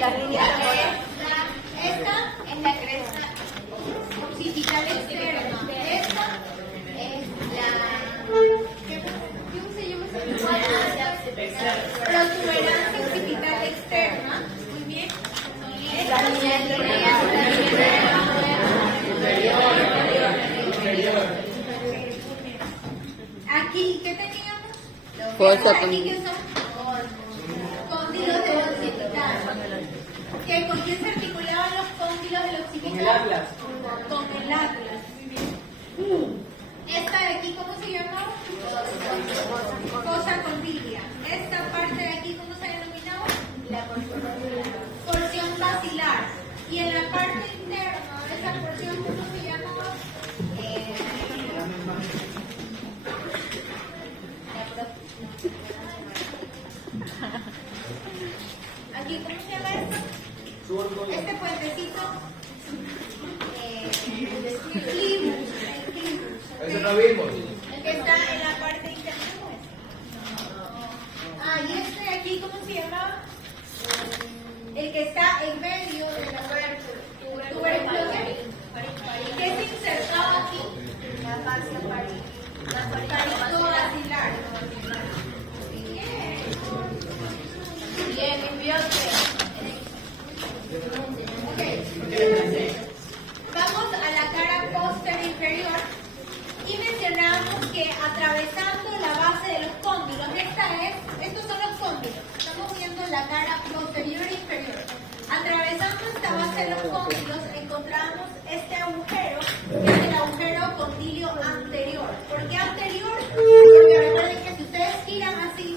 las líneas temporales. Esta es la cresta occipital externa. Esta es la... ¿Cómo se llama esa? Protuberancia occipital externa. Muy bien. La línea inferior. Aquí, ¿qué teníamos? Fosa Aquí que son cóndilos del occipital. ¿Con quién se articulaban los cóndilos del occipital? Con el atlas. Con el atlas. Muy bien. Esta de aquí, ¿cómo se llama? Fosa condilia. Esta parte de aquí, ¿cómo se denominaba? La porción basilar. Y en la parte interna de esa porción, ¿cómo se llamaba? Aquí, ¿cómo se llama esto? Este puentecito. Clivus. Eso no vimos. El que está en la parte interna. Y este de aquí, ¿cómo se llama? El que está en medio de la tuberculosis. ¿Qué se insertaba aquí? La fascia basilar. Bien, envióse. Ok. Vamos a la cara posterior inferior y mencionamos que atravesando la base de los cóndilos, estos son los cóndilos, estamos viendo la cara posterior e inferior. Atravesando esta base de los cóndilos encontramos este agujero, que es el agujero condilio anterior. ¿Por qué anterior? Porque recuerden que si ustedes giran así,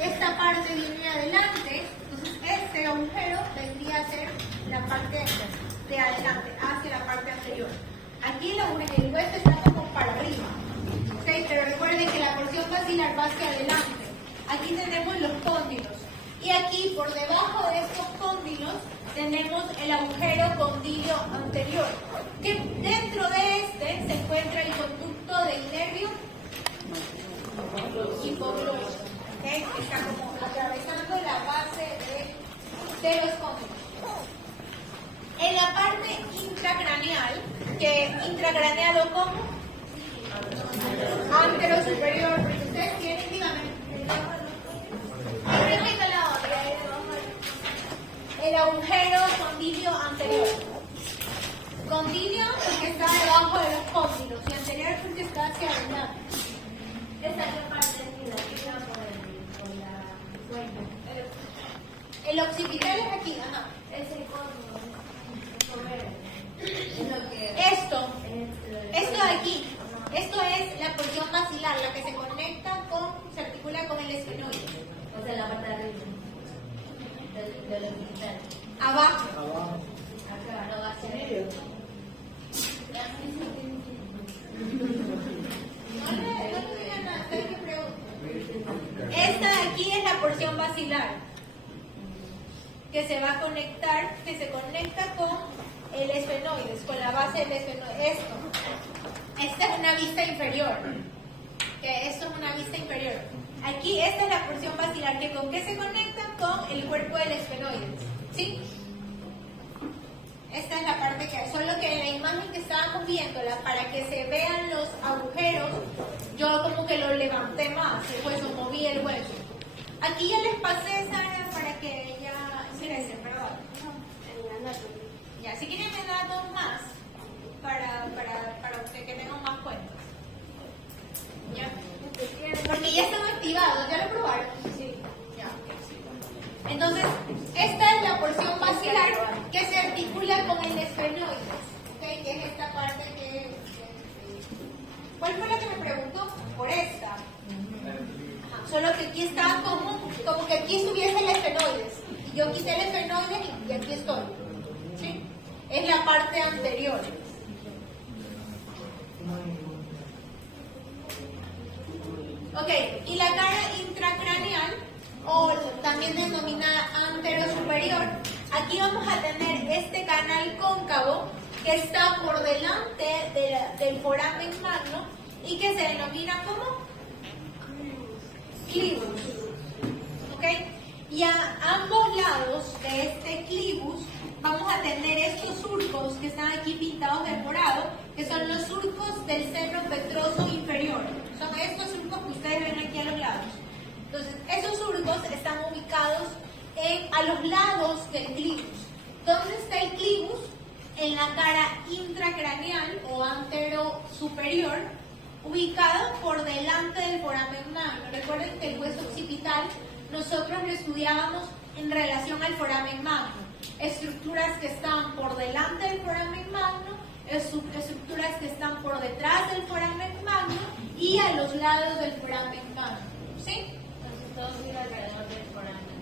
esta parte viene adelante, entonces este agujero vendría a ser la parte de adelante, hacia la parte anterior. Aquí el hueso está como para arriba, ¿okay? Pero recuerden que la porción basilar va hacia adelante. Aquí tenemos los cóndilos. Y aquí, por debajo de estos cóndilos, tenemos el agujero condilio anterior. Que dentro de este se encuentra el conducto del nervio hipogloso. ¿Okay? Está como atravesando la base de los cóndilos. En la parte intracraneal, que intracraneal o como antero superior, ustedes tienen, díganme. Repito la otra. El agujero condilio anterior. Condilio porque está debajo de los cóndilos y anterior porque está hacia adelante. Esta es la parte de la por la cuenca. El occipital es aquí, ajá. Es el cóndilo. Esto de aquí, esto es la porción basilar, la que se articula con el esfenoide. O sea, la parte de arriba del occipital. Abajo. Acá, no va hacia medio. Esta de aquí es la porción basilar que se va a conectar, que se conecta con el esfenoides, con la base del esfenoides. Esta es una vista inferior. Que esto es una vista inferior. Aquí esta es la porción basilar que con qué se conecta con el cuerpo del esfenoides. ¿Sí? Esta es la parte que, solo que en la imagen que estábamos viendo, para que se vean los agujeros, yo como que lo levanté más, el hueso, moví el hueso. Aquí ya les pasé, Sara, para que ya ingresen, ¿verdad? Ya, si quieren me da dos más para que tengan más cuentas. ¿Ya? Porque ya están activados, ¿ya lo probaron? Sí. Ya. Entonces, esta es la porción basilar que se articula con el esfenoides, ¿okay? Que es esta parte que... ¿Cuál fue la que me preguntó? Por esta. Ajá. Solo que aquí está como que aquí estuviese el esfenoides. Y yo quité el esfenoides y aquí estoy. ¿Sí? Es la parte anterior. Ok, y la cara intracraneal, o también denominada antero superior, aquí vamos a tener este canal cóncavo que está por delante del foramen magno y que se denomina como clivus. ¿Ok? Y a ambos lados de este clivus aquí pintados de morado, que son los surcos del seno petroso inferior. Son estos surcos que ustedes ven aquí a los lados. Entonces, esos surcos están ubicados a los lados del clivus. ¿Dónde está el clivus? En la cara intracraneal o antero superior, ubicado por delante del foramen magno. Recuerden que el hueso occipital nosotros lo estudiábamos en relación al foramen magno. Estructuras que están por delante del foramen magno, estructuras que están por detrás del foramen magno y a los lados del foramen magno. ¿Sí? Entonces todo gira alrededor del foramen.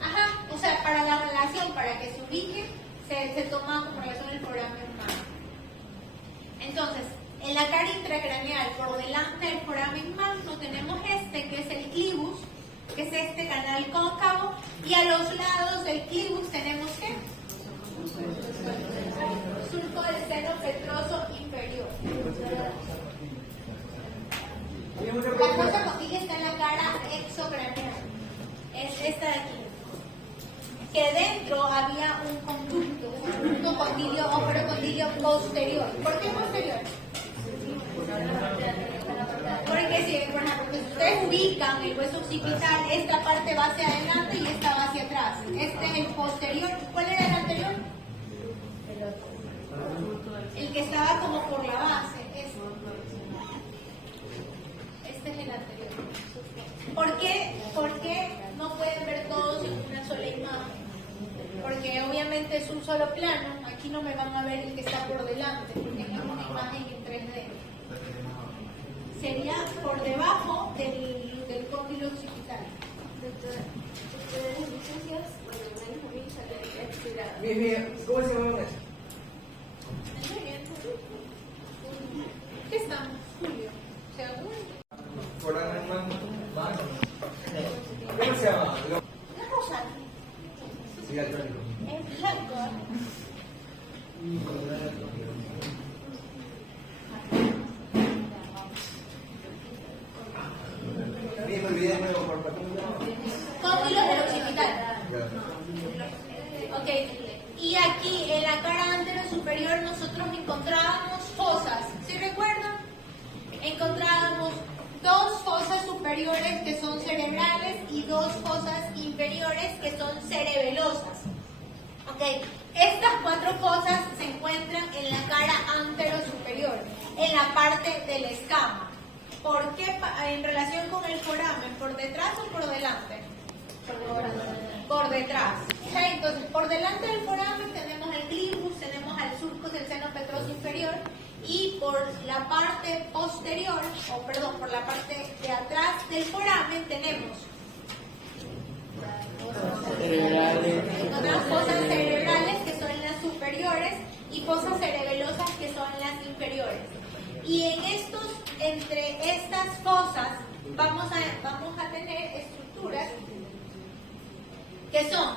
Ajá, o sea, para la relación, para que se ubique, se toma como relación el foramen magno. Entonces, en la cara intracraneal, por delante del foramen magno, tenemos este, que es el clivus, que es este canal cóncavo, y a los lados del clivus tenemos ¿qué? Surco del seno petroso inferior. La fosa condyle está en la cara exocraneal, es esta de aquí. Que dentro había un conducto condilio o pericondilio posterior. ¿Por qué posterior? Porque si, por ejemplo, si ustedes ubican el hueso occipital, esta parte va hacia adelante y esta va hacia atrás. Este es el posterior. ¿Cuál era el anterior? El que estaba como por la base. Este es el anterior. ¿Por qué no pueden ver todos en una sola imagen? Porque obviamente es un solo plano. Aquí no me van a ver el que está por delante, porque es una imagen en 3D. Sería por debajo del cóndilo occipital. ¿Cómo se llama eso? ¿Qué estamos? Julio. ¿Segundo? Foramen magno. ¿Cómo se llama? La rosa. Sí, altónico. Es blanco. Me olvidé de nuevo por Cóndilo del occipital. Ok. Y aquí en la cara antero superior nosotros encontrábamos fosas. ¿Sí recuerdan? Encontrábamos dos fosas superiores que son cerebrales y dos fosas inferiores que son cerebelosas. Ok. Estas cuatro fosas se encuentran en la cara antero superior, en la parte de la escama. ¿Por qué en relación con el foramen? ¿Por detrás o por delante? Por detrás. ¿Okay? Entonces, por delante del foramen tenemos el clivus, tenemos al surco del seno petroso inferior, y por la parte posterior, por la parte de atrás del foramen tenemos unas fosas cerebrales que son las superiores y fosas cerebelosas que son las inferiores. Y entre estas fosas vamos a tener estructuras que son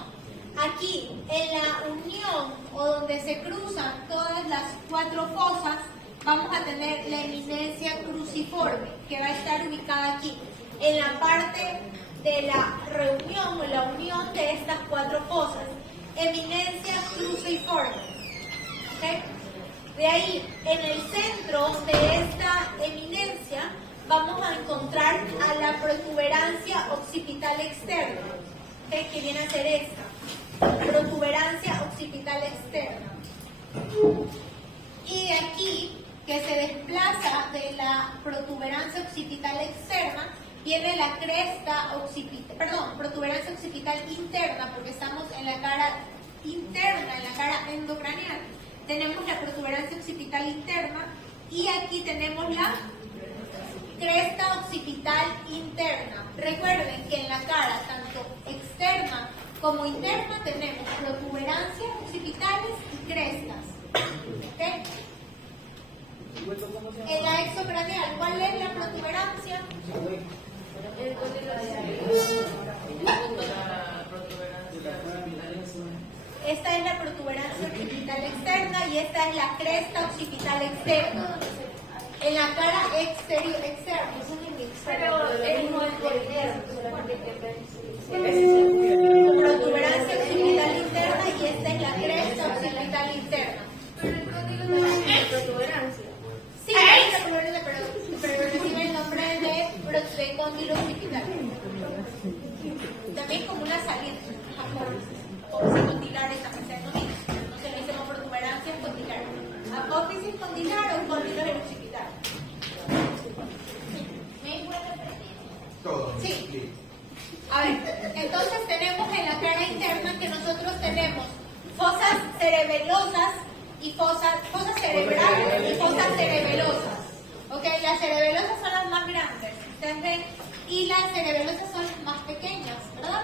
aquí en la unión o donde se cruzan todas las cuatro fosas. Vamos a tener la eminencia cruciforme, que va a estar ubicada aquí, en la parte de la reunión o la unión de estas cuatro fosas. Eminencia cruciforme. ¿Okay? De ahí, en el centro de esta eminencia, vamos a encontrar a la protuberancia occipital externa, ¿okay? Que viene a ser esta, protuberancia occipital externa. Y de aquí, que se desplaza de la protuberancia occipital externa, viene la cresta occipital, protuberancia occipital interna, porque estamos en la cara interna, en la cara endocraneal. Tenemos la protuberancia occipital interna y aquí tenemos la cresta occipital interna. Recuerden que en la cara, tanto externa como interna, tenemos protuberancias occipitales y crestas. ¿Okay? En la exocraneal, ¿cuál es la protuberancia? Esta es la protuberancia occipital externa y esta es la cresta occipital externa. En la cara exterior, externa. Protuberancia occipital interna y esta es la cresta occipital interna. cerebelosas y fosas cerebrales y fosas cerebelosas. ¿Ok? Las cerebelosas son las más grandes, ¿ustedes ven? Y las cerebelosas son más pequeñas, ¿verdad?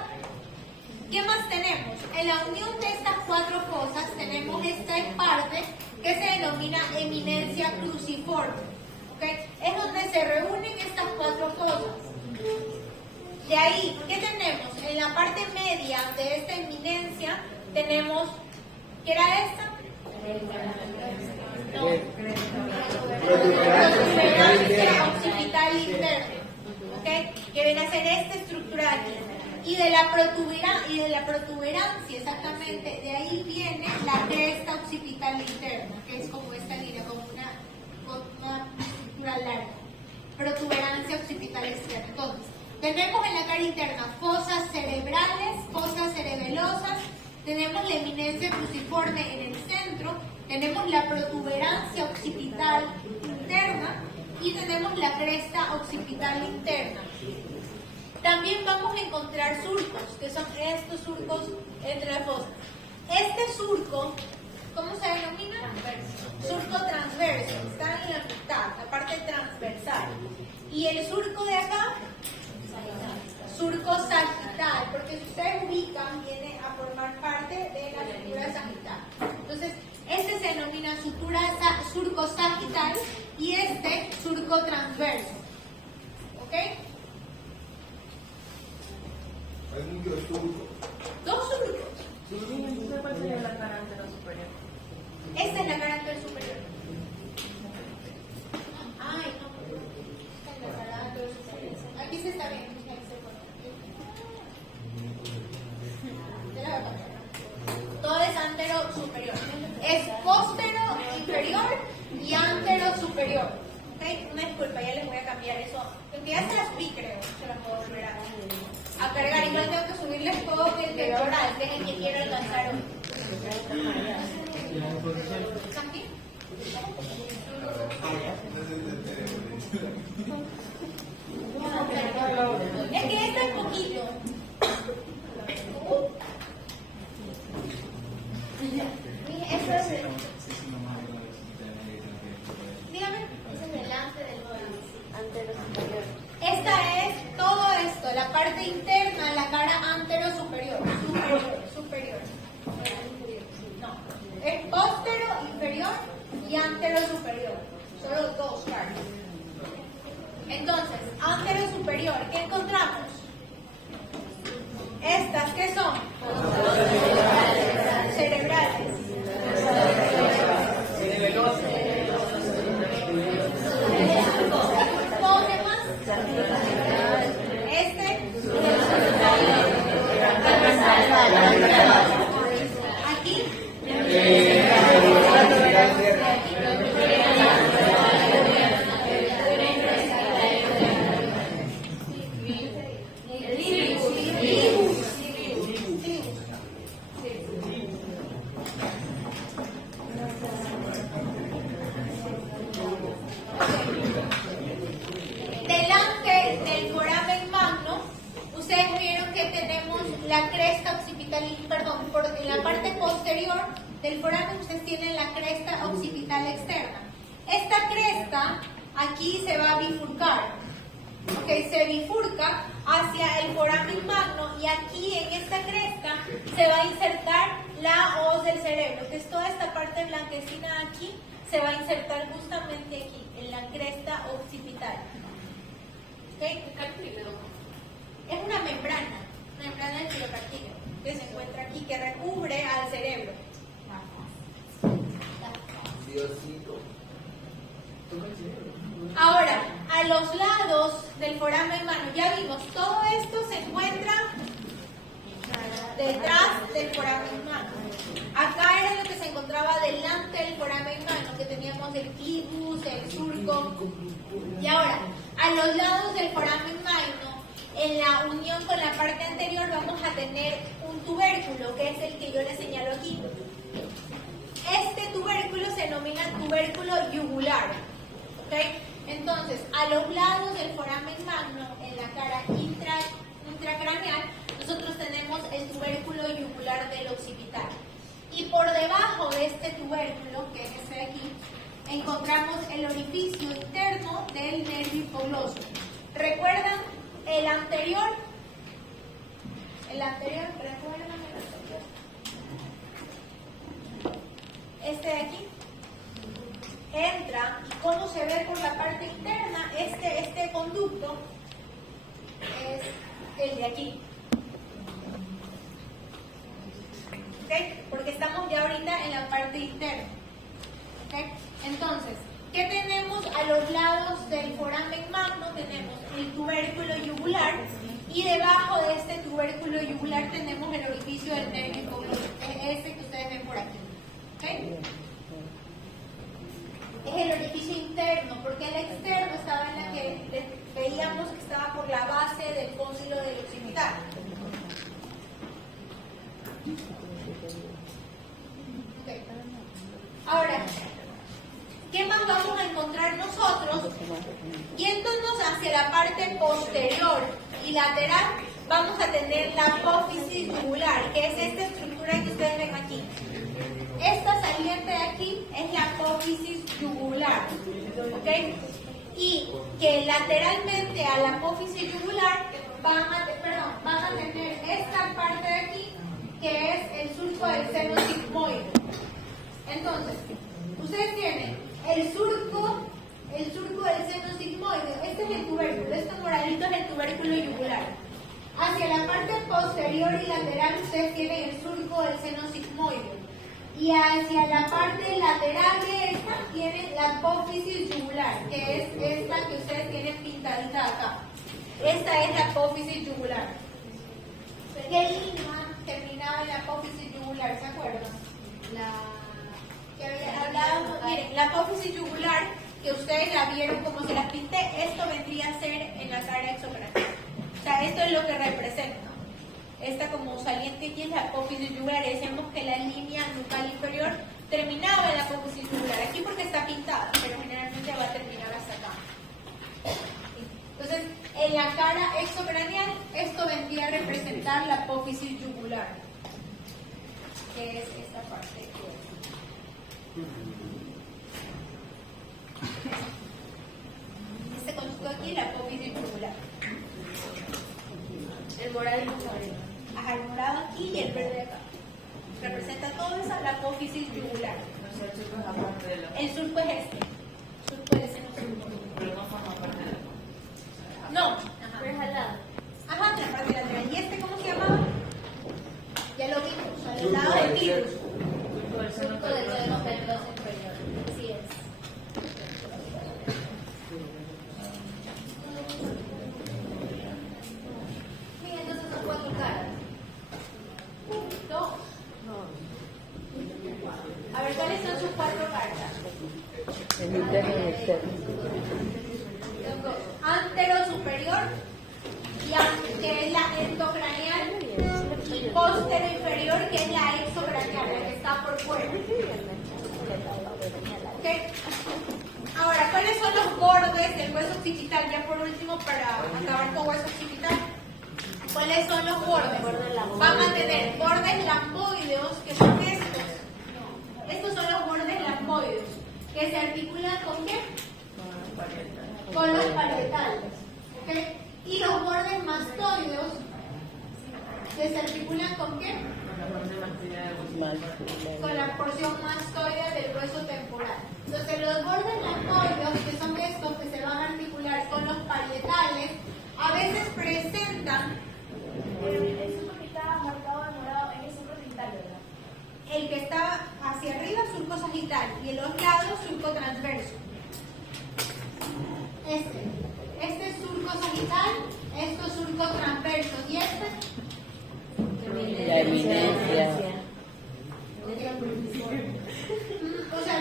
¿Qué más tenemos? En la unión de estas cuatro fosas tenemos esta parte que se denomina eminencia cruciforme. ¿Okay? Es donde se reúnen estas cuatro fosas. De ahí, ¿qué tenemos? En la parte media de esta eminencia tenemos, ¿qué era esta? No. Protuberancia occipital interna. ¿Okay? Que viene a ser esta estructura de aquí. Y de la protuberancia, exactamente, de ahí viene la cresta occipital interna, que es como esta línea, como una estructura larga. Protuberancia occipital externa. Entonces, tenemos en la cara interna fosas cerebrales, fosas cerebelosas, tenemos la eminencia cruciforme en el centro, tenemos la protuberancia occipital interna y tenemos la cresta occipital interna. También vamos a encontrar surcos, que son estos surcos entre las fosas. Este surco, ¿cómo se denomina? Surco transverso, está en la mitad, la parte transversal. Y el surco de acá, surco sagital, porque si ustedes ubican, viene a formar parte de la sutura sagital. Entonces, este se denomina surco sagital y este surco transverso. ¿Ok? Hay muchos surcos. Dos surcos. ¿Qué parte de la cara superior? Esta es la cara anterior superior. Ay, no. Esta es la cara anterior superior. Aquí se está bien. Ahí se pone. Te la voy a poner. Todo es antero superior. Es postero inferior y antero superior. ¿Okay? Una disculpa, ya les voy a cambiar eso. Porque ya se las vi, creo. Se las puedo volver a cargar. Igual tengo que subirles todo el pectoral. Dejen que quiero alcanzar hoy. ¿Aquí? Es que este es poquito. Eso es el... Dígame. Es el delante del borde. Antero superior. Esta es todo esto, la parte interna, la cara antero superior. Superior. No. Es póstero inferior y antero superior. Solo dos partes. Entonces, antero superior, ¿qué encontramos? Estas, ¿qué son? Cerebrales. ¿Todos demás? Este. Aquí. Delante del foramen magno, ustedes vieron que tenemos la cresta occipital, perdón, en la parte posterior del foramen ustedes tienen la cresta occipital externa. Esta cresta aquí se va a bifurcar, ¿ok? Se bifurca hacia el foramen magno y aquí en esta cresta se va a insertar la hoz del cerebro, que es toda esta parte blanquecina aquí, se va a insertar justamente aquí, en la cresta occipital. ¿Ok? Es una membrana del fibrocartílago que se encuentra aquí, que recubre al cerebro. Diosito. Ahora, a los lados del foramen magno, ya vimos, todo esto se encuentra detrás del foramen magno. Acá era lo que se encontraba delante del foramen magno, que teníamos el clivus, el surco. Y ahora, a los lados del foramen magno, en la unión con la parte anterior, vamos a tener un tubérculo, que es el que yo les señalo aquí. Este tubérculo se denomina tubérculo yugular. ¿Okay? Entonces, a los lados del foramen magno, en la cara intracraneal, nosotros tenemos el tubérculo yugular del occipital. Y por debajo este tubérculo, que es este de aquí, encontramos el orificio interno del nervio hipogloso. ¿Recuerdan el anterior? ¿Recuerdan el anterior? Este de aquí entra, y cómo se ve por la parte interna, este conducto es el de aquí. ¿Ok? Porque estamos ya ahorita en la parte interna. ¿Ok? Entonces, ¿qué tenemos a los lados del foramen magno? Tenemos el tubérculo yugular, y debajo de este tubérculo yugular tenemos el orificio del nervio hipogloso, este que ustedes ven por aquí. ¿Ok? Es el orificio interno, porque el externo estaba en la que veíamos que estaba por la base del cóndilo del occipital. Okay. Ahora, ¿qué más vamos a encontrar nosotros? Yéndonos hacia la parte posterior y lateral, vamos a tener la apófisis yugular, que es esta estructura que ustedes ven aquí. Esta saliente de aquí es la apófisis yugular, ¿ok? Y que lateralmente a la apófisis yugular van a tener esta parte de aquí, que es el surco del seno sigmoide. Entonces, ustedes tienen el surco del seno sigmoide. Este es el tubérculo, este moradito es el tubérculo yugular. Hacia la parte posterior y lateral ustedes tienen el surco del seno sigmoide. Y hacia la parte lateral de esta tienen la apófisis yugular, que es esta que ustedes tienen pintadita acá. Esta es la apófisis yugular. ¿Qué línea terminaba en la apófisis yugular? ¿Se acuerdan? Que había hablado, miren, la apófisis yugular, que ustedes la vieron como se las pinté, esto vendría a ser en la cara exocranial. O sea, esto es lo que representa. Esta como saliente aquí es la apófisis yugular. Decíamos que la línea nucal inferior terminaba en la apófisis yugular. Aquí porque está pintada, pero generalmente va a terminar hasta acá. Entonces, en la cara exocranial, esto vendría a representar la apófisis yugular, que es esta parte de aquí. Este conjunto aquí, la apófisis yugular. El morado y el morado. Ajá, el morado aquí y el verde acá. Representa todo eso, la apófisis yugular. El surco es este. El surco es ese, Pero no forma parte de la. no. Ajá. Pero es al lado. Ajá, la parte lateral. ¿Y este cómo se llamaba? Ya lo vimos, al lado del clitus. Surco del seno peligroso inferior. Así es. Mira, entonces son 4 caras. 2. A ver, ¿cuáles son sus 4 cartas? El interno y el externo. Antero superior, que es la endocranial, y póstero inferior, que es la exocranial, la que está por fuera. ¿Okay? Ahora, ¿cuáles son los bordes del hueso occipital? Ya por último, para acabar con hueso occipital. ¿Cuáles son los bordes? Van a tener bordes lamboideos, que son estos. Estos son los bordes lamboideos, que se articulan ¿con qué? Con los parietales. ¿Okay? Y los bordes mastoideos, que se articulan ¿con qué? Con la porción mastoidea del hueso temporal. Entonces, los bordes lamboideos, que son estos que se van a articular con los parietales, a veces presentan El surco que está marcado de morado es el surco sagital, ¿verdad? el que está hacia arriba, surco sagital, y en los lados, surco transverso. Este es surco sagital, esto es surco transverso, y este. La eminencia. O sea,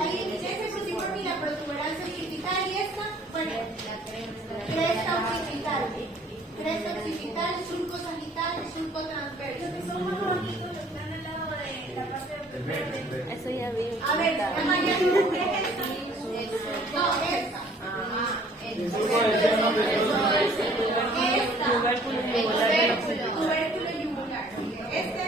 ahí ese cruciforme y la protuberancia occipital, y esta, bueno, cresta occipital. Cresta occipital, surco sagital, surco transverso. Los que son más bonitos, los que están al lado de la parte verde. Eso ya vi. A ver, ¿qué es esta? No, esta. Tubérculo yugular. Este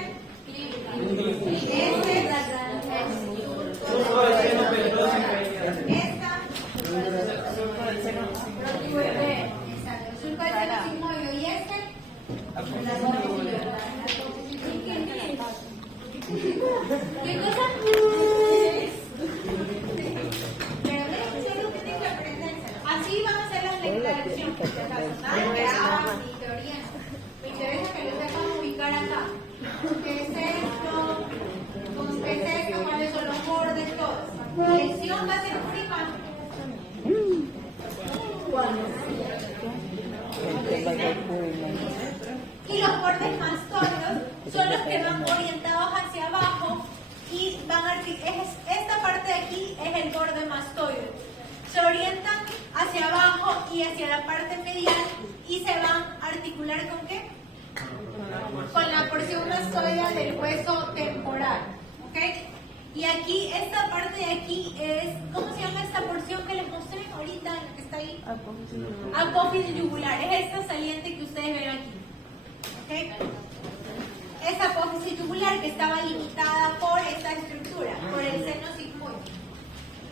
¿Qué cosa? Pero solo tienen que aprendérselo. Así van a ser las declaraciones, por si acaso. Nada que mi teoría no. Me interesa que lo sepan ubicar acá. ¿Qué es esto? ¿Qué es esto? ¿Cuáles son los bordes? Todo. Lección va a ser prima. Y los bordes mastoides son los que van orientados hacia abajo y van a esta parte de aquí es el borde mastoide. Se orientan hacia abajo y hacia la parte medial y se van a articular ¿con qué? Con la porción mastoidea del hueso temporal. ¿Ok? Y aquí, esta parte de aquí es, ¿cómo se llama esta porción que les mostré ahorita, la que está ahí? Apófisis yugular. Es esta saliente que ustedes ven aquí. ¿Ok? Esta apófisis yugular que estaba limitada por esta estructura, por el seno sigmoide.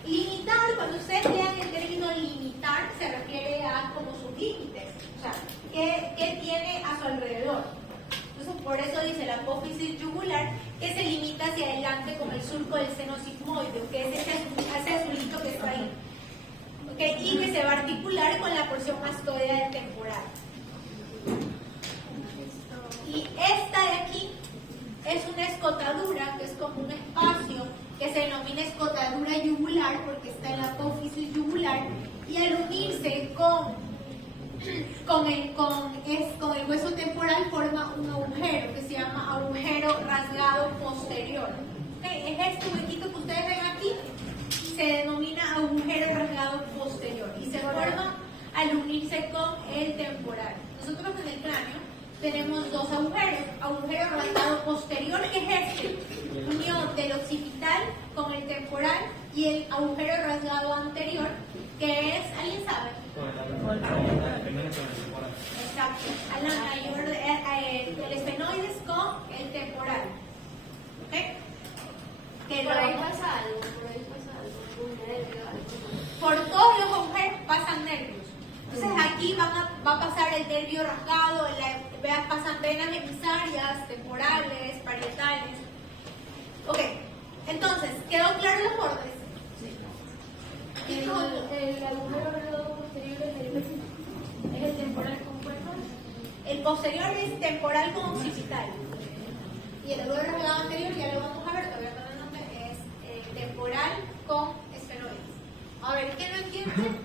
Limitar, cuando ustedes lean el término limitar, se refiere a como sus límites. O sea, ¿qué tiene a su alrededor? Entonces, por eso dice la apófisis yugular, que se limita hacia adelante con el surco del seno sigmoide, que es ese azulito que está ahí. ¿Okay? Y que se va a articular con la porción mastoidea del temporal. Y esta de aquí es una escotadura, que es como un espacio que se denomina escotadura yugular, porque está en la apófisis yugular, y al unirse con el hueso temporal forma un agujero que se llama agujero rasgado posterior. ¿Okay? Es este huequito que ustedes ven aquí, se denomina agujero rasgado posterior y se forma al unirse con el temporal. Nosotros en el cráneo tenemos dos agujeros, agujero rasgado posterior, que es este, unión del occipital con el temporal, y el agujero rasgado anterior, que es, ¿alguien sabe? Exacto, el esfenoides con el temporal. ¿Ok? Por ahí pasa algo, un nervio, algo. Por todos los agujeros pasan nervios. Entonces aquí va a pasar el nervio rasgado, pasan venas emisarias, temporales, parietales. Ok, entonces, ¿quedó claro los bordes? El agujero redondo posterior es el temporal con cuerpo. El posterior es temporal con occipital. Y el agujero rasgado anterior, ya lo vamos a ver, todavía no el nombre, es temporal con esfenoides. A ver, ¿qué no entienden?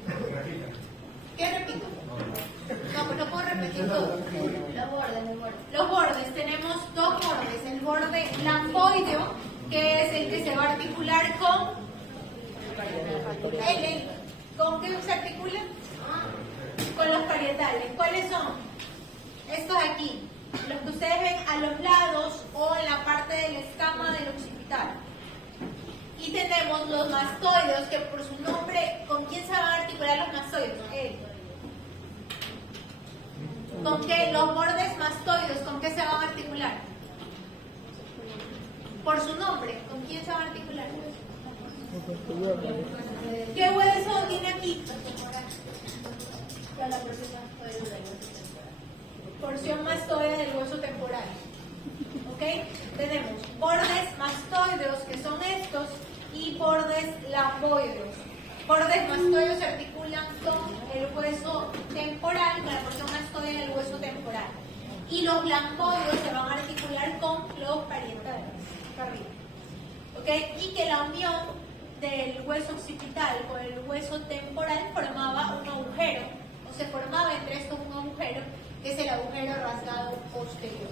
¿Qué repito? No, pues no puedo repetir todo. Los bordes. Tenemos dos bordes. El borde lamboideo, que es el que se va a articular con... ¿Con qué se articula? Con los parietales. ¿Cuáles son? Estos aquí. Los que ustedes ven a los lados o en la parte de la escama del occipital. Y tenemos los mastoideos, que por su nombre, ¿con quién se van a articular los mastoideos? ¿Con qué? Los bordes mastoides, ¿con qué se van a articular? Por su nombre, ¿con quién se van a articular? ¿Qué hueso tiene aquí? Porción mastoidea del hueso temporal. ¿Ok? Tenemos bordes mastoideos, que son estos, y bordes lamboideos. Bordes mastoideos se articulan con el hueso temporal, con la porción mastoidea del hueso temporal. Y los lamboideos se van a articular con los parietales, acá arriba. ¿Ok? Y que la unión del hueso occipital con el hueso temporal formaba un agujero, o se formaba entre estos un agujero, que es el agujero rasgado posterior.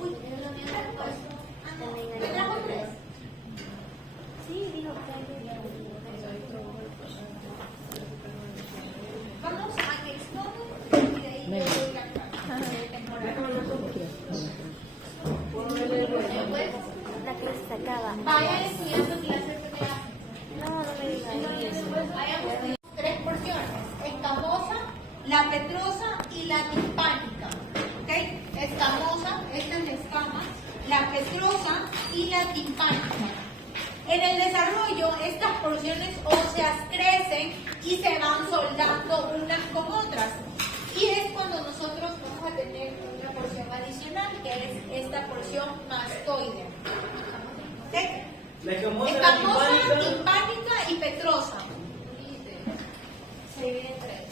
Uy, ¿me lo habían puesto? Ah, no, ¿me trajo tres? Sí, dijo que Vamos a exponer y de ahí yo voy acá. la clase se acaba. Vayan estudiando clases de No me digas. Vayamos estudiando tres porciones: escamosa, la petrosa y la timpánica. ¿Ok? Escamosa, esta es la escama, la petrosa y la timpánica. En el desarrollo, estas porciones óseas crecen y se van soldando unas con otras. Y es cuando nosotros vamos a tener una porción adicional, que es esta porción mastoidea. ¿Ok? La escamosa, la Escamosa, timpánica. timpánica y petrosa. Se divide en tres.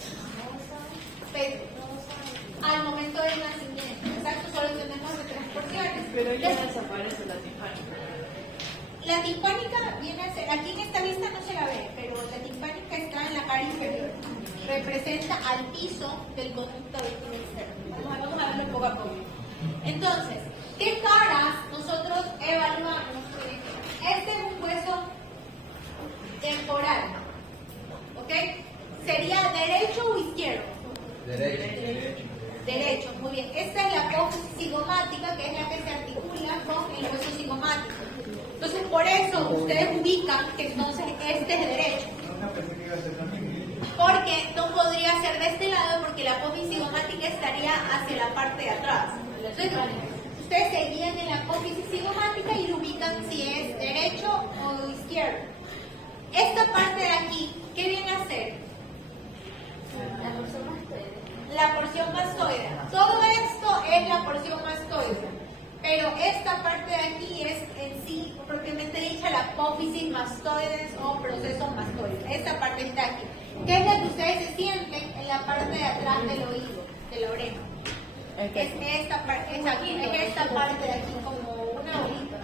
Al momento del nacimiento. Exacto, solo tenemos de 3 porciones. Pero ya desaparece la timpánica. La timpánica viene a ser, aquí en esta lista no se la ve, pero la timpánica está en la cara inferior. Representa al piso del conducto auditivo externo. Vamos a verlo poco a poco. Entonces, ¿qué caras nosotros evaluamos? Este es un hueso temporal. ¿Ok? ¿Sería derecho o izquierdo? Derecho. Derecho, muy bien. Esta es la apófisis cigomática, que es la que se articula con el hueso cigomático. Entonces, por eso ustedes ubican que entonces este es derecho. Porque no podría ser de este lado porque la apófisis cigomática estaría hacia la parte de atrás. Entonces, ustedes se guían en la apófisis cigomática y lo ubican si es derecho o izquierdo. Esta parte de aquí, ¿qué viene a ser? La porción mastoidea. La porción mastoidea. Todo esto es la porción mastoidea. Pero esta parte de aquí es en sí, propiamente dicha, la apófisis mastoides o proceso mastoide. Esta parte está aquí. ¿Qué es lo que ustedes se sienten en la parte de atrás del oído, de la oreja? Es esta parte, es aquí, es esta parte de aquí, como una bolita,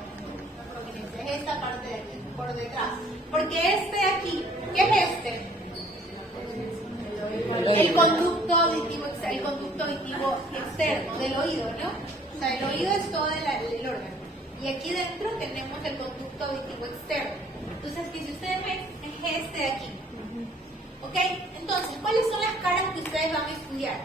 una prominencia. Es esta parte de aquí, por detrás. Porque este de aquí, ¿qué es este? El conducto auditivo externo del oído, ¿no? O sea, el oído es todo el órgano. Y aquí dentro tenemos el conducto auditivo externo. Entonces, que si ustedes ven, es este de aquí. ¿Ok? Entonces, ¿cuáles son las caras que ustedes van a estudiar?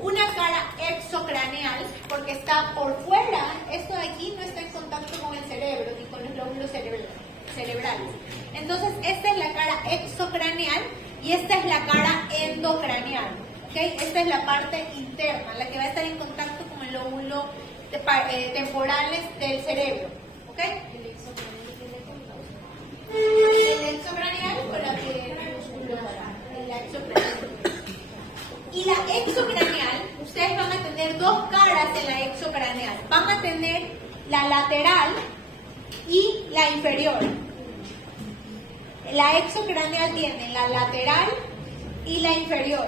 Una cara exocraneal, porque está por fuera. Esto de aquí no está en contacto con el cerebro, ni con los lóbulos cerebrales. Entonces, esta es la cara exocraneal y esta es la cara endocraneal. ¿Ok? Esta es la parte interna, la que va a estar en contacto con el lóbulo temporales del cerebro. ¿Ok? El exocraneal con la que la exocraneal. Y la exocraneal, ustedes van a tener dos caras en la exocraneal. Van a tener la lateral y la inferior. La exocraneal tiene la lateral y la inferior.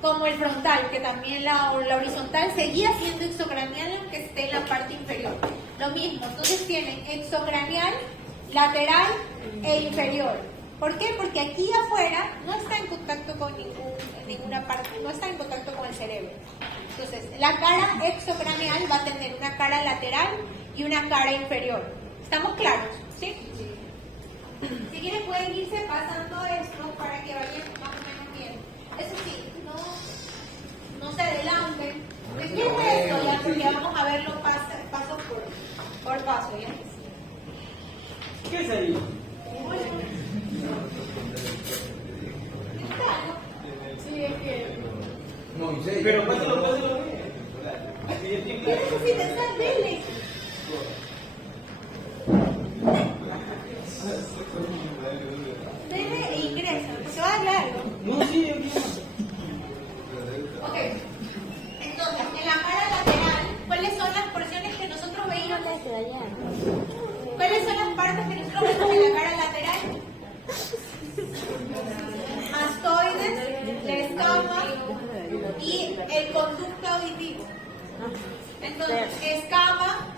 Como el frontal, que también la horizontal seguía siendo exocraneal aunque esté en la parte inferior. Lo mismo, entonces tienen exocraneal, lateral e inferior. ¿Por qué? Porque aquí afuera no está en contacto con ninguna parte, no está en contacto con el cerebro. Entonces, la cara exocraneal va a tener una cara lateral y una cara inferior. ¿Estamos claros? ¿Sí? Si quieren pueden irse pasando esto para que vayan más o menos bien. Eso sí, no se adelanten. ¿De qué es esto? Ya, porque vamos a verlo paso por paso. ¿Ya? ¿Qué es ahí? Sí, es que. No, en serio. Pero pásalo bien. ¿Qué necesitas? Dele. Dele e ingresa, porque va a largo. No, sí, aquí Ok. Entonces, en la cara lateral, ¿cuáles son las porciones que nosotros veíamos? ¿Cuáles son las partes que nosotros vemos en la cara lateral? Mastoides, la escama y el conducto auditivo. Entonces, escama,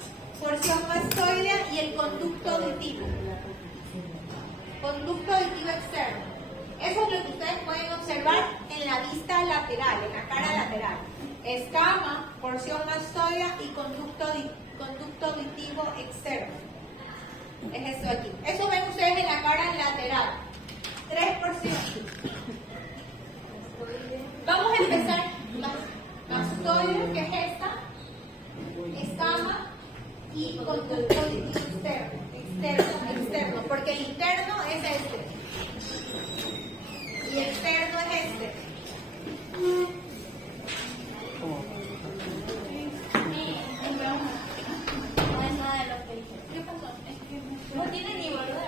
porción mastoidea y el conducto auditivo. Conducto auditivo externo. Eso es lo que ustedes pueden observar en la vista lateral, en la cara lateral. Escama, porción mastoidea y conducto auditivo externo. Es esto aquí. Eso ven ustedes en la cara lateral. 3 porciones. Vamos a empezar. Mastoidea, que es esta. Escama y conducto auditivo externo. Externo, porque el interno es este. Y externo es este. No es nada de lo que dije. ¿Qué pasó? Es que no tiene ni verdad.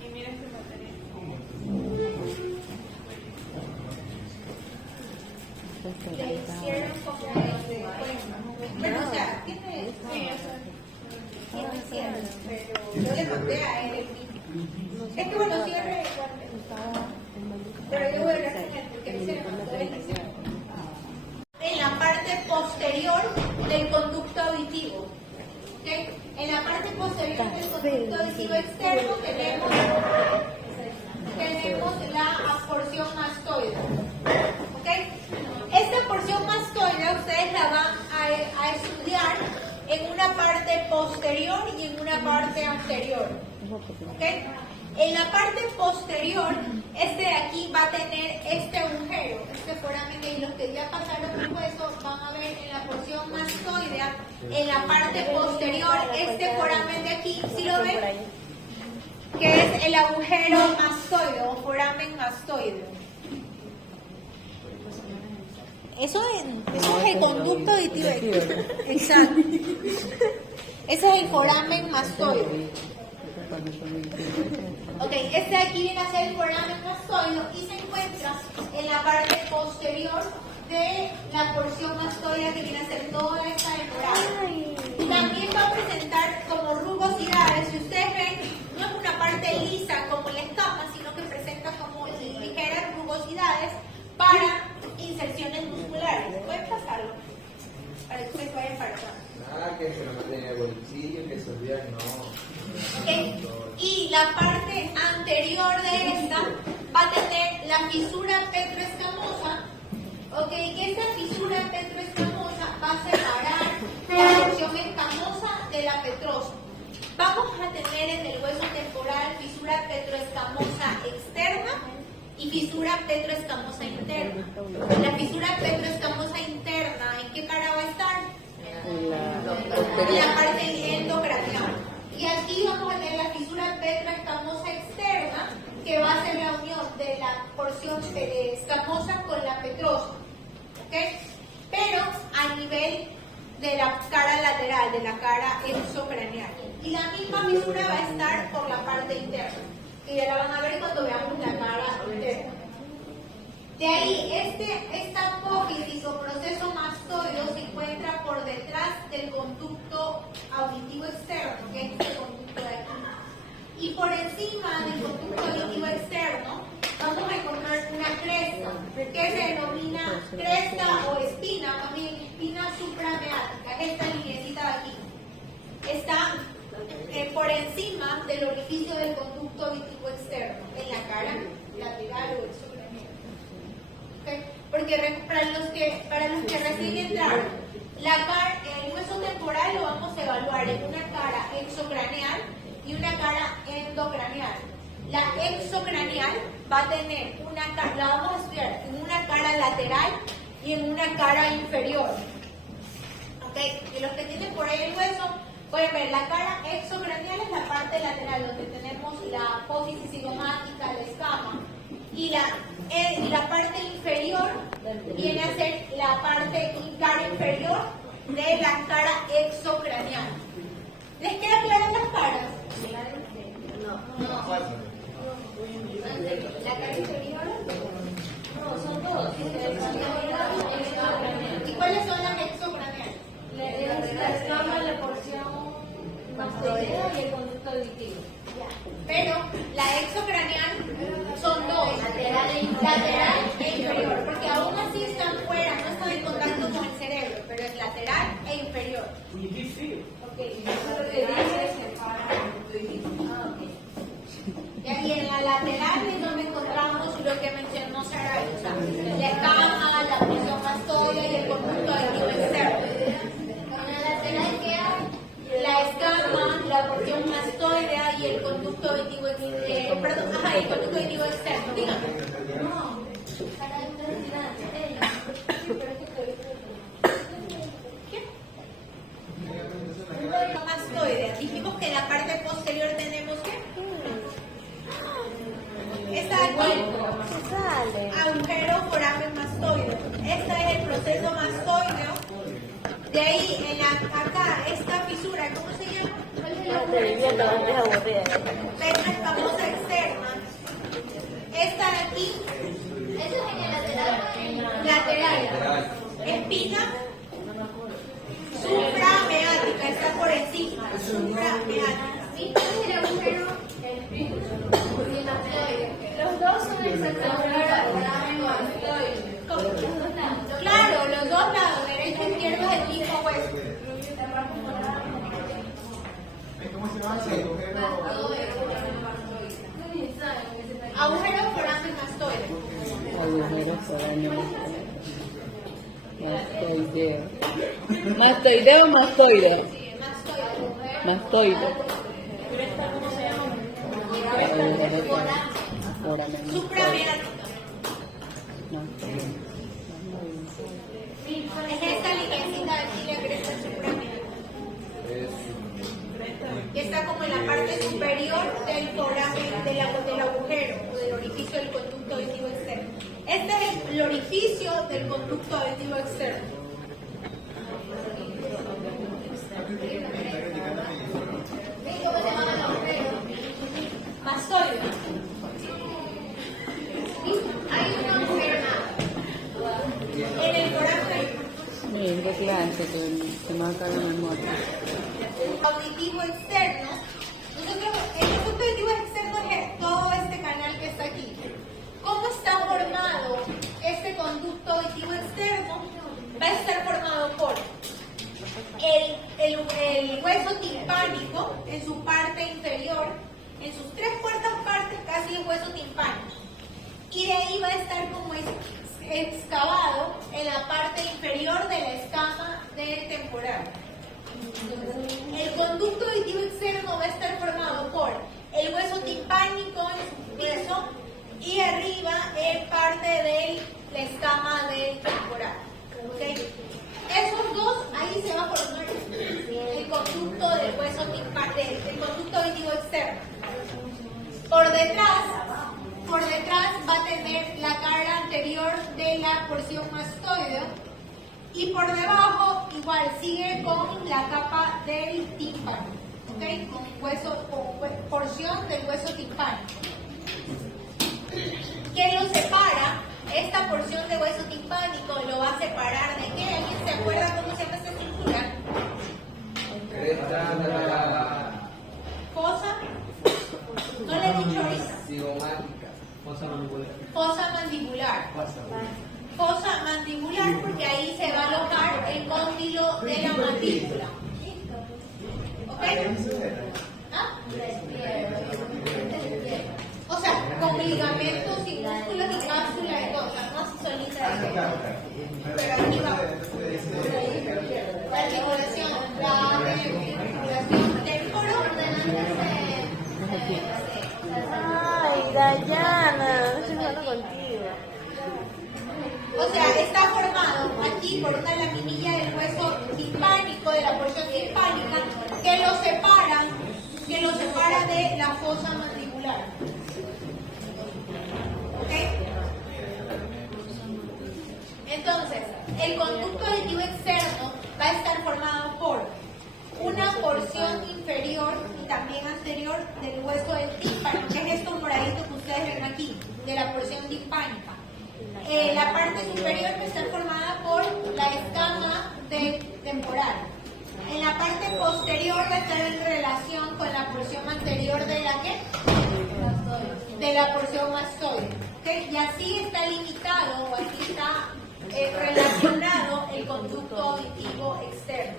Y mira este material. le hicieron como bueno, o sea, tiene cierre, pero yo le mandé a él el link. Es que bueno, cierre igual me gustaba, pero yo voy a hablar con él porque él se le mandó el link. En la parte posterior del conducto auditivo. ¿Okay? En la parte posterior del conducto auditivo externo tenemos la porción mastoide. ¿Okay? Esta porción mastoide ustedes la van a estudiar en una parte posterior y en una parte anterior. ¿Okay? En la parte posterior, este de aquí va a tener este agujero, este foramen, y los que ya pasaron un hueso van a ver en la porción mastoidea, en la parte posterior, este foramen de aquí, ¿sí lo ven? Que es el agujero mastoide o foramen mastoide. Eso es el conducto auditivo. Exacto. Ese es el foramen mastoide. Ok, este de aquí viene a ser el foramen mastoide y se encuentra en la parte posterior de la porción mastoidea que viene a ser toda esta membrana. También va a presentar como rugosidades. Si ustedes ven, no es una parte lisa como la escama, sino que presenta como ligeras rugosidades para inserciones musculares. ¿Pueden pasarlo? Para que ustedes vayan para atrás. Nada, que se lo meten en el bolsillo, que se olvidan, no. Okay. Y la parte anterior de esta va a tener la fisura petroescamosa. Ok, que esta fisura petroescamosa va a separar la porción escamosa de la petrosa. Vamos a tener en el hueso temporal fisura petroescamosa externa y fisura petroescamosa interna. La fisura petroescamosa interna, ¿en qué cara va a estar? En la parte endocranial. Y aquí vamos a tener la fisura petroescamosa externa, que va a ser la unión de la porción escamosa con la petrosa. ¿Okay? Pero a nivel de la cara lateral, de la cara exocraneal. Y la misma fisura va a estar por la parte interna. Y ya la van a ver cuando veamos la cara interna. De ahí, esta apófisis o proceso mastoideo se encuentra por detrás del conducto auditivo externo, que es este conducto de aquí. Y por encima del conducto auditivo externo vamos a encontrar una cresta, que se denomina cresta o espina, más bien espina suprameática, esta lineecita de aquí. Está por encima del orificio del conducto auditivo externo, en la cara lateral o exocraneal. ¿Okay? Porque para los que recién entraron, el hueso temporal lo vamos a evaluar en una cara exocraneal y una cara endocraneal. La exocraneal va a tener la vamos a estudiar en una cara lateral y en una cara inferior. ¿Okay? Y los que tienen por ahí el hueso pueden ver, la cara exocraneal es la parte lateral donde tenemos la apófisis cigomática, la escama, y la parte inferior viene a ser la cara inferior de la cara exocraneal. ¿Les queda clara las caras? No. ¿La cara inferior? No, son dos. ¿Y cuáles son las exocraneales? La escama, la porción mastoidea y el conducto auditivo. Pero la exocraneal son dos, lateral e inferior, porque aún así están fuera, no están en contacto con el cerebro, pero es lateral e inferior. Ok, eso es lo que dice. Y en la lateral es donde encontramos lo que mencionó Saray, o sea, la escama, la porción mastoidea y el conducto auditivo externo. En la lateral queda la escama, la porción mastoidea y el conducto auditivo externo. El conducto auditivo externo, dígame. Mastoidea. Dijimos que en la parte posterior tenemos ¿qué? Esta de aquí, agujero foramen mastoideo. Este es el proceso mastoideo. De ahí, acá, esta fisura, ¿cómo se llama? Petra escamosa externa. Esta de aquí, lateral. espina suprameática, está por encima, suprameática. El agujero, el los dos son exactamente iguales. Claro, los dos lados, derecho e izquierdo del mismo hueso. Agujero foráneo mastoide. Agujero foráneo mastoideo. ¿Mastoideo o mastoide? Mastoide. Agujero foráneo. Suprameática. Es esta lineecita de aquí la cresta suprameática. Que está como en la parte superior del foramen del agujero o del orificio del conducto auditivo externo. Este es el orificio del conducto auditivo externo. Mastoide. Hay un agujero en el foramen ¿En qué clase? Que no acaba la memoria. auditivo externo. Nosotros, el conducto auditivo externo es todo este canal que está aquí. ¿Cómo está formado este conducto auditivo externo? Va a estar formado por el hueso timpánico en su parte inferior, en sus tres cuartas partes casi el hueso timpánico. Y de ahí va a estar como excavado en la parte inferior de la escama del temporal. El conducto auditivo externo va a estar formado por el hueso timpánico en su piso y arriba en parte de la escama del temporal. ¿Okay? Esos dos, ahí se va a formar el conducto del hueso timpánico, el conducto auditivo externo. Por detrás va a tener la cara anterior de la porción mastoide y por debajo igual sigue con la capa del tímpano, ¿okay? Con porción del hueso timpánico. ¿Qué lo separa? Esta porción de hueso timpánico lo va a separar de qué? ¿Alguien se acuerda cómo se llama esta estructura? Fosa. No le he dicho ahorita. Fosa mandibular. Fosa mandibular porque ahí se va a alojar el cóndilo de la mandíbula. ¿Ok? ¿Ah? O sea, con ligamentos y músculos y cápsula y cosas, no así solita de pero aquí va. La articulación, la articulación del foro. Ay, Dayana, no estoy jugando contigo. O sea, está formado aquí por una laminilla del hueso timpánico, de la porción timpánica, que lo separa de la fosa mandibular. ¿Ok? Entonces, el conducto auditivo externo va a estar formado por una porción inferior y también anterior del hueso del tímpano, que es esto moradito que ustedes ven aquí, de la porción timpánica. La parte superior va a estar formada por la escama temporal. En la parte posterior va a estar en relación con la porción anterior de la ¿qué? De la porción mastoide. ¿Okay? Y así está limitado o así está relacionado el conducto auditivo externo.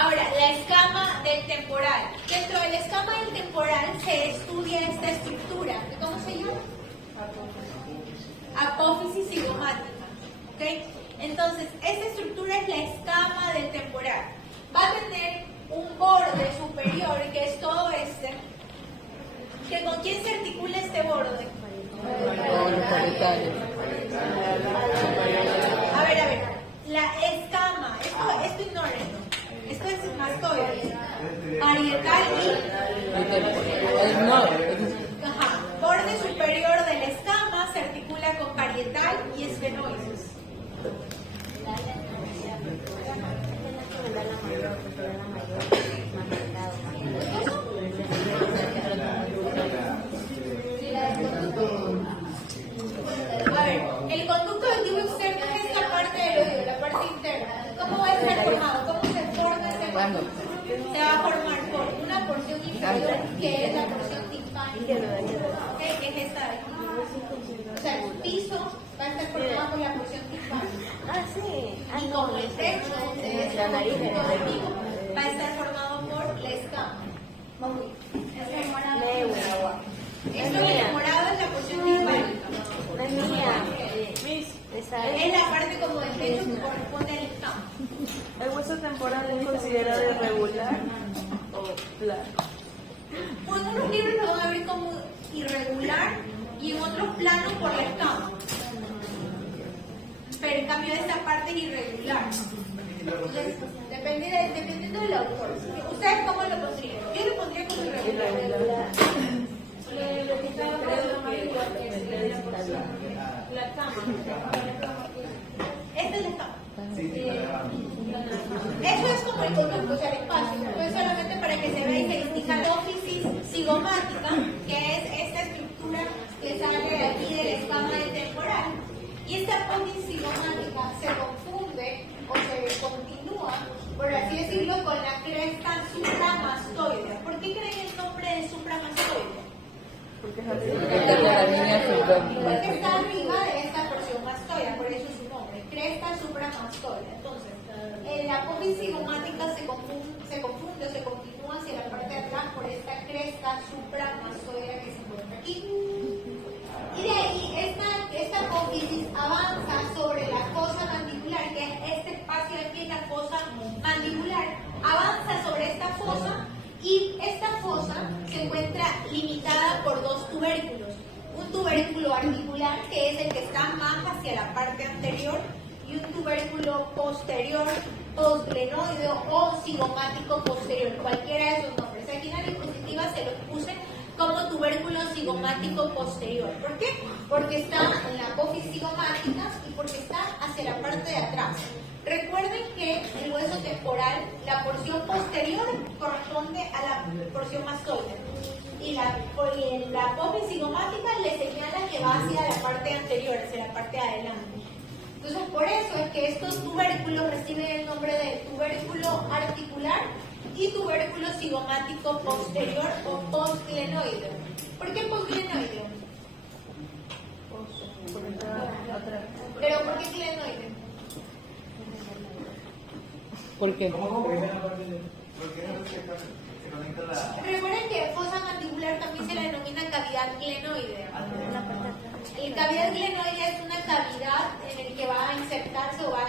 Ahora, la escama del temporal. Dentro de la escama del temporal se estudia esta estructura. ¿Cómo se llama? Apófisis cigomática. ¿Okay? Entonces, esta estructura es la escama del temporal. Va a tener un borde superior, que es todo este. ¿Que ¿Con quién se articula este borde? A ver. La escama. Esto ignórenlo. Esto es mastoide, parietal y borde superior de la escama se articula con parietal y esfenoides. ¿Ok? Es esta de aquí. O sea, el piso va a estar formado por la porción timpánica. Y como el techo de este conjunto de pico va a estar formado por la escama. Esto que es morado es la porción timpánica. Es la parte como del techo que corresponde al escama. ¿El hueso temporal es considerado irregular o plano? Pues en unos libros lo van a ver como irregular y en otros planos por la escama. Pero en cambio esta parte es irregular. Entonces, dependiendo del autor. ¿Ustedes cómo lo pondrían? Yo lo pondría como irregular. Lo que está hablando María es la porción, la cama. Esta es la escama. Eso es como el conducto, o sea, el espacio. Entonces, solamente para que se vea y se distinga la apófisis cigomática, que es esta estructura que sale de aquí de la escama del temporal. Y esta apófisis cigomática se confunde o se continúa, por así decirlo, con la cresta supramastoidea. ¿Por qué creen el nombre de supramastoidea? Porque es la línea Porque está arriba de esta porción mastoidea, por eso es su nombre, cresta supramastoidea. Entonces, la apófisis cigomática se confunde o se continúa hacia la parte de atrás por esta cresta supramastoidea que se encuentra aquí. Y de ahí, esta apófisis avanza sobre la fosa mandibular, que es este espacio aquí en la fosa mandibular, avanza sobre esta fosa. Y esta fosa se encuentra limitada por dos tubérculos. Un tubérculo articular, que es el que está más hacia la parte anterior, y un tubérculo posterior, postglenoideo o cigomático posterior, cualquiera de esos nombres. Aquí en la diapositiva se los puse como tubérculo cigomático posterior. ¿Por qué? Porque está en la apófisis cigomática y porque está hacia la parte de atrás. Recuerden que el hueso temporal, la porción posterior corresponde a la porción mastoide y la apófisis cigomática le señala que va hacia la parte anterior, hacia la parte de adelante. Entonces, por eso es que estos tubérculos reciben el nombre de tubérculo articular y tubérculo cigomático posterior o postglenoideo. ¿Por qué postglenoideo? ¿Pero por qué glenoideo? ¿Por qué? Recuerden que fosa mandibular también se la denomina cavidad glenoidea. La cavidad glenoidea es una cavidad en la que va a insertarse o va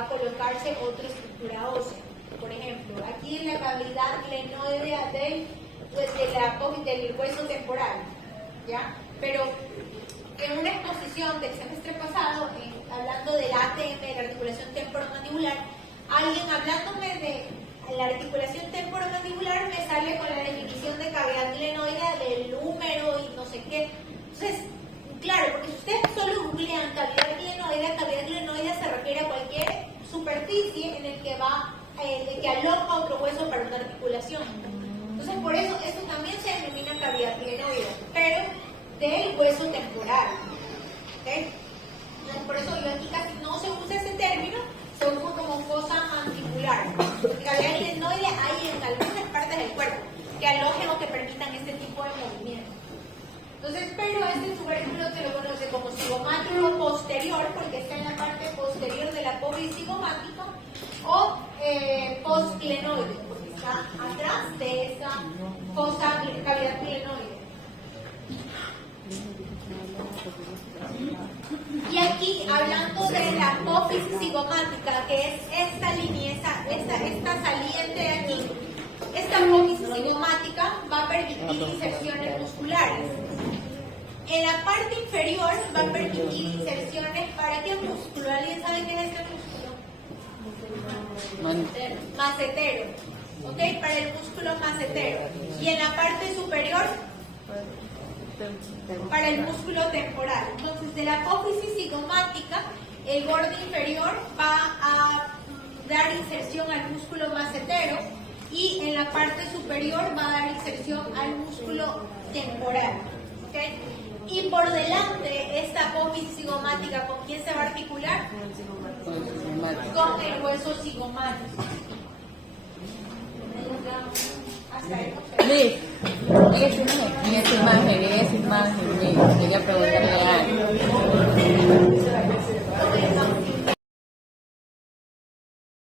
a colocarse otra estructura ósea. Por ejemplo, aquí en la cavidad glenoidea del hueso temporal, ¿ya? Pero en una exposición del semestre pasado, hablando del ATM, de la articulación temporomandibular, alguien hablándome de la articulación temporomandibular me sale con la definición de cavidad glenoidea del número y no sé qué. Entonces, claro, porque si ustedes solo googlean cavidad glenoidea se refiere a cualquier superficie en el que que aloja otro hueso para una articulación. Entonces, por eso, esto también se denomina cavidad glenoidea, pero del hueso temporal. ¿Okay? Entonces, por eso yo aquí casi no se usa ese término, se usa como fosa mandibular. Cavidad glenoidea hay en algunas partes del cuerpo que alojen o que permitan este tipo de movimiento. Entonces, pero este tubérculo se lo conoce como cigomático posterior porque está en la parte posterior de la apófisis cigomática o postglenoideo porque está atrás de esa fosa cavidad glenoidea. Y aquí, hablando de la apófisis cigomática, que es esta línea, esta saliente de aquí, esta apófisis cigomática va a permitir inserciones musculares. En la parte inferior va a permitir inserciones para qué músculo. ¿Alguien sabe qué es este músculo? Macetero. ¿Ok? Para el músculo macetero. Y en la parte superior, para el músculo temporal. Entonces, de la apófisis cigomática, el borde inferior va a dar inserción al músculo macetero y en la parte superior va a dar inserción al músculo temporal. ¿Okay? Y por delante, esta apófisis cigomática, ¿con quién se va a articular? Con el hueso cigomático. Liz, en esa imagen, mira. Quería preguntarle